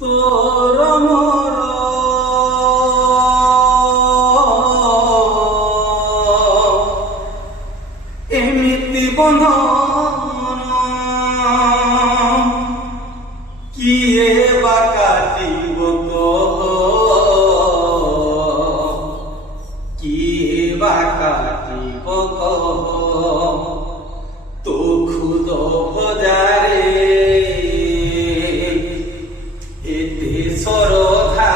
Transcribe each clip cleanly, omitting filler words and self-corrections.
তোর মোর এমিতি বন্ধন কিয়ে বা কাটিব কিয়ে বা কাটিব তো খুদ ভজারে এতে সরধা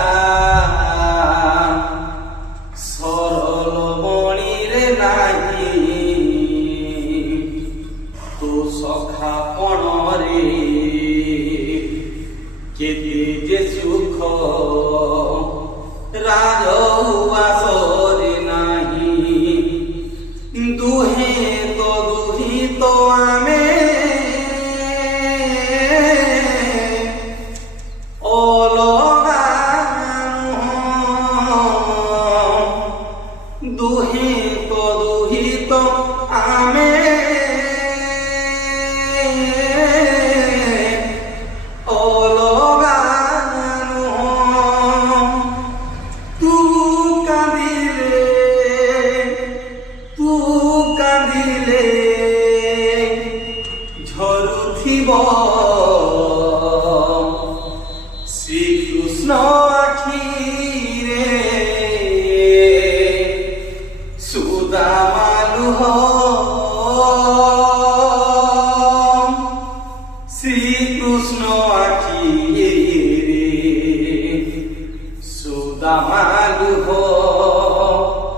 সরল মণিরে নাহি তো সখা পণরে কেতে যে সুখ রাজউয়াসরে নাহি দুহে তো দুহিত আমি অলগা দুহিত দুহিত আমি অলগা তু কাঁদিলে ঝরুথিব শ্রীকৃষ্ণ আখিরে সুদামালুহ